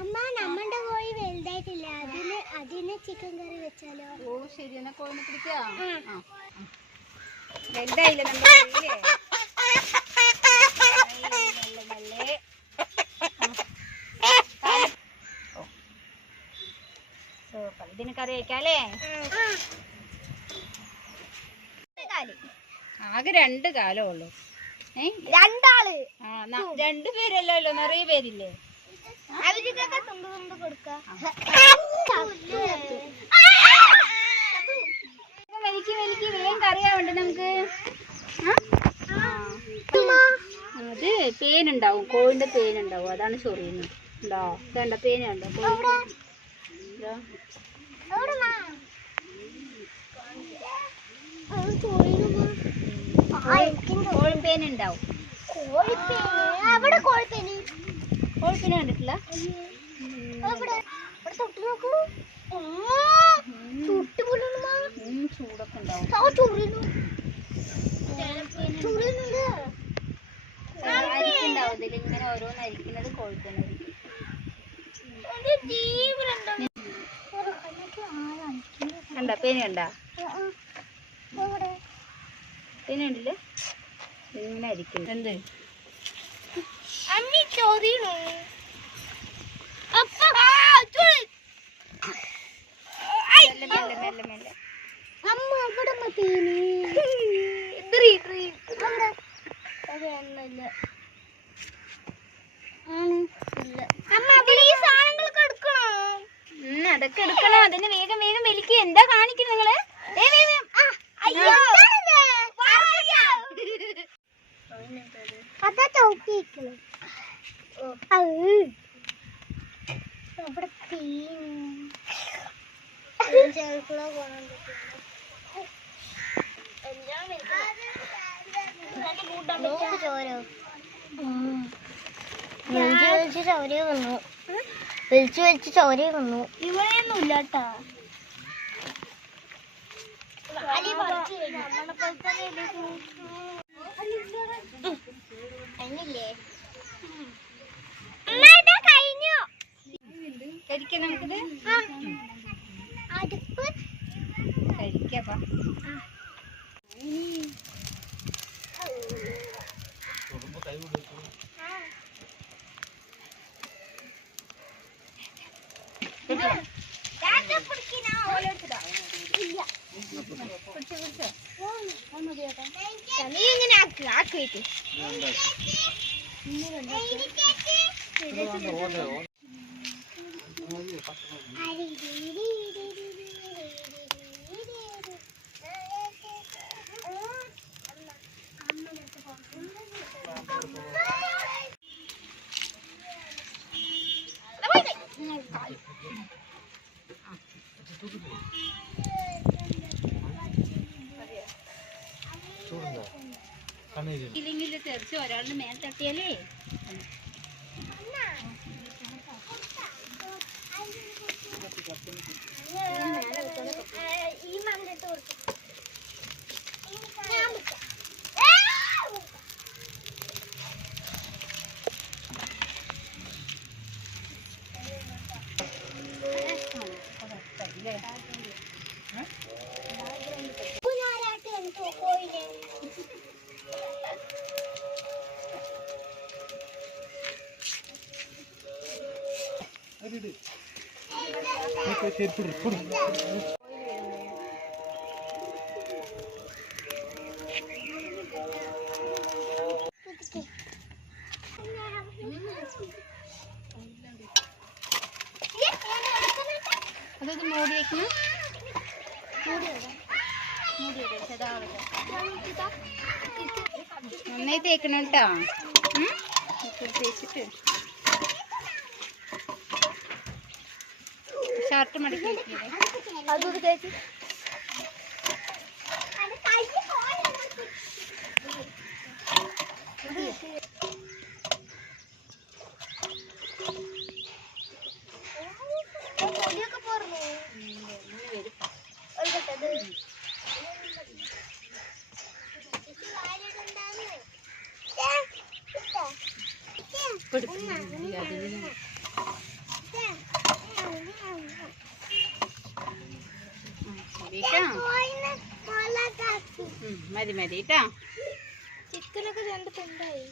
അമ്മ നമ്മുടെ കോഴി വലുതായിട്ടില്ല, അതിന് ചിക്കൻ കറി വെച്ചാലോ? ഓ ശരി, എന്നാ കോഴിനെ പിടിക്കാം. വലുതായില്ല നമ്മുടെ സൂപ്പർ. ഇതിന് കറി വയ്ക്കാല്ലേ? ആകെ 2 കാലേ ഉള്ളൂ. രണ്ടാള്? 2 പേരല്ലോ, നിറയെ പേരില്ലേ? വലിക്ക് വേഗം കറിയാവണ്ടേ നമുക്ക്. അത് പേനുണ്ടാവും, കോഴിന്റെ പേനുണ്ടാവും, അതാണ് ചൊറിയുന്നത്. ഉണ്ടോ? വേണ്ട, പേനുണ്ടോ? കോഴിപ്പേനുണ്ടാവും. കോഴിപ്പേന കണ്ടിട്ടില്ല? ചൂടൊക്കെ ഉണ്ടാവും. അരിക്കുണ്ടാവും ഇതിൽ, ഇങ്ങനെ ഓരോന്ന് അരിക്കുന്നത് കോഴിപ്പേനായിരിക്കും. കണ്ട പേന? കണ്ട പേന കണ്ടില്ലേ? ഇങ്ങനെ അരിക്കുന്നു. എന്ത് അതൊക്കെ എടുക്കണം. അതിന് വേഗം വേഗം വലിക്ക്. എന്താ കാണിക്കുന്നത് നിങ്ങള്? വലിച്ചു വലിച്ച് ചോര വന്നു. ഇവിടെയൊന്നും ഇല്ലാട്ടാ. കഴിക്കാം നമുക്കിത്. കഴിക്കാപ്പാ. നീ ഇങ്ങനെ ആക്കിയിട്ട് ഇല്ലെങ്കിൽ തെറിച്ച് ഒരാളുടെ മേൽ തട്ടിയാലേ അതൊക്കെ മൂടി വെക്കണം. നന്നായി തേക്കണം കേട്ടോ. തേച്ചിട്ട് ഷർട്ട് മടക്കി അതൊക്കെ തേച്ച് മതി മതി കേട്ടോ. ചിക്കനൊക്കെ 2 തുണ്ടായി.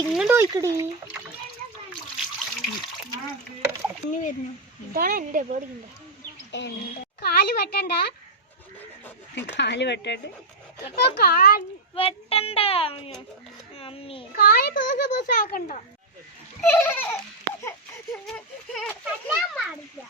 ഇങ്ങോട്ട് പോയിക്കടി. ഇതാണ് എന്റെ പേടിക്കണ്ട. കാല് വെട്ടണ്ട. കാല് വെട്ടട്ട് വെട്ടണ്ട അമ്മി. കാല് പൂസ പൂസ ആക്കണ്ട. പാടില്ല.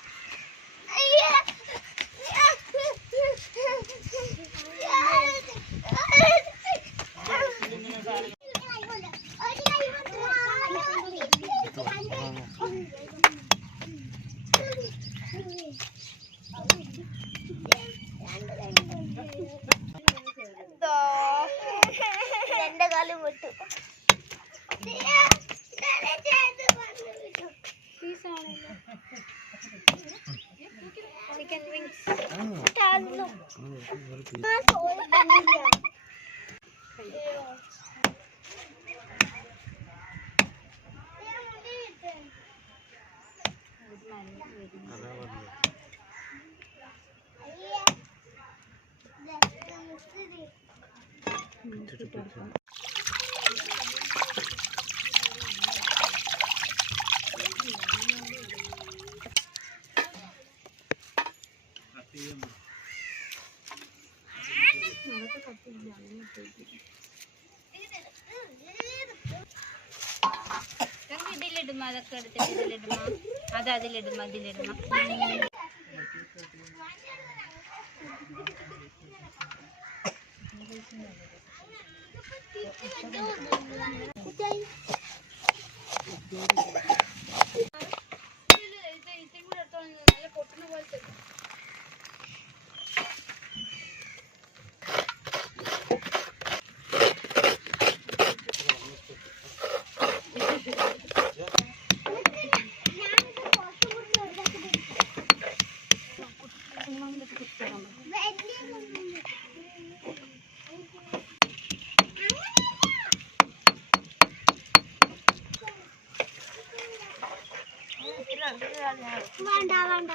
എന്റെ കാലം വിട്ടു. ചിക്കൻ വിങ്സ് ഇതിലിടുമ്പോ അതൊക്കെ എടുത്തിട്ട് ഇതിലിടുമ്പോ അത് അതിലിടുമ്പോ അതിലിടുമ്പോ വേണ്ട വേണ്ട.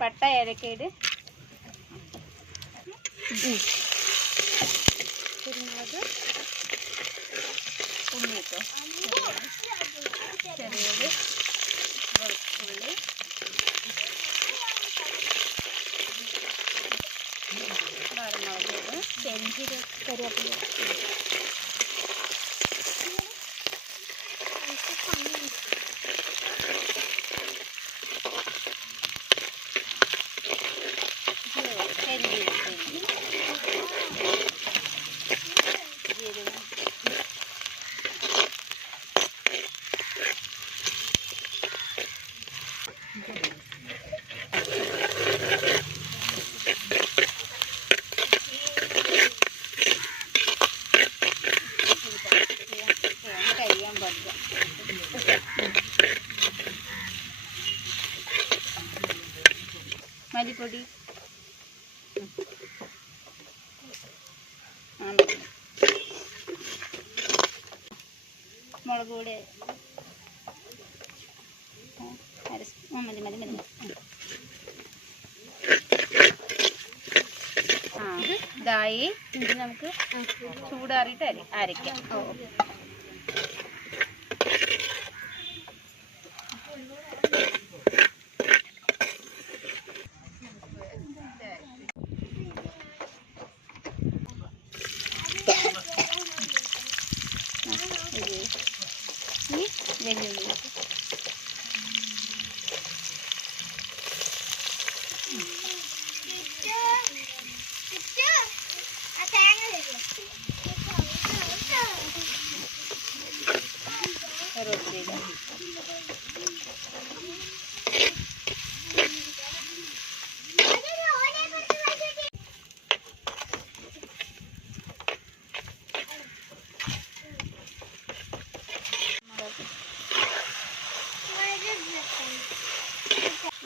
പട്ട ഏലക്കയിട് കുരുമുളക് ഉണ്ണിട്ടോ ചെറിയുള്ളി വെളുത്തുള്ളി വറമുളക് ചെഞ്ചീര കറിവേപ്പില മല്ലിപ്പൊടി മുളക് പൊടി മതി മതി മതി. ഇതായി ഇത് നമുക്ക് ചൂടാറിയിട്ട് അരയ്ക്കാം. വെല്ലുള്ളി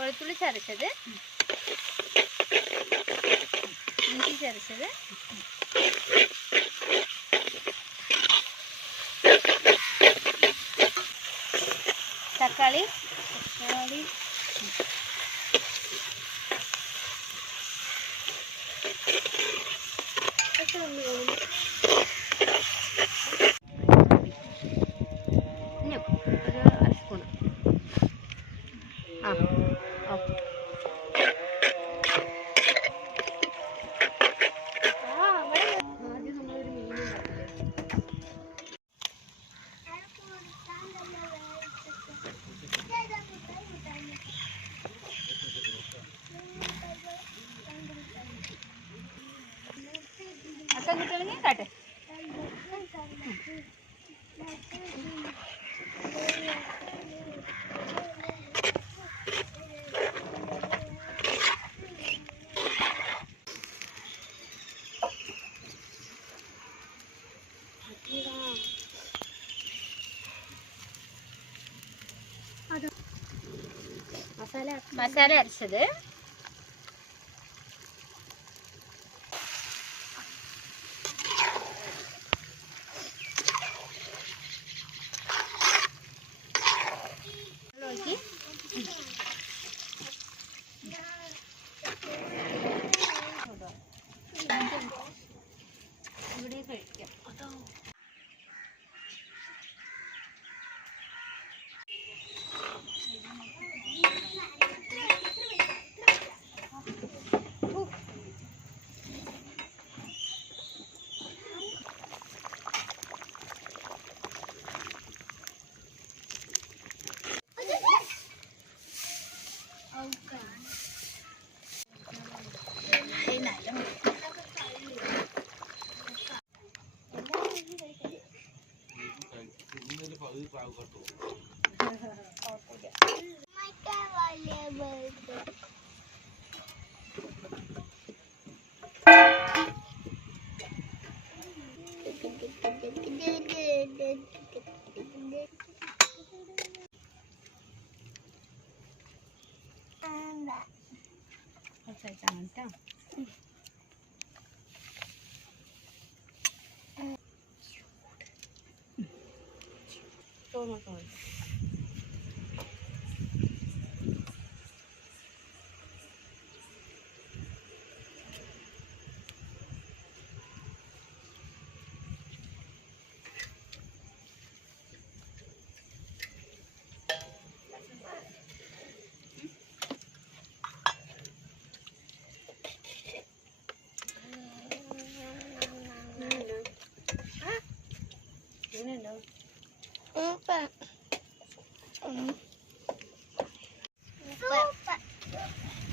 വെളുത്തുള്ളി ചതച്ചത്, ഇഞ്ചി ചതച്ചത്, തക്കാളി ഒരു അര സ്പൂൺ. ആ ഓക്കെ. ആദ്യം നമ്മളൊരു മീൻ ഉണ്ടാക്കില്ലേ, അക്കം കിട്ടണമെങ്കിൽ കാട്ടെ. മസാല അരച്ചത്, ഇവിടെ കഴിക്കാം.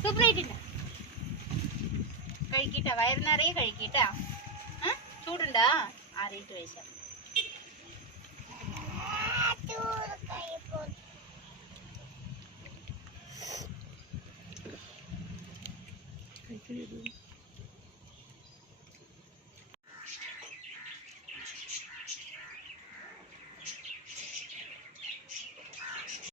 സൂപ്പറായിട്ടില്ല. കഴിക്കിട്ടാ, വയറ് നിറയെ കഴിക്കിട്ടാ. ചൂടുണ്ടാ, ആറിയിട്ട് കഴിച്ചാൽ.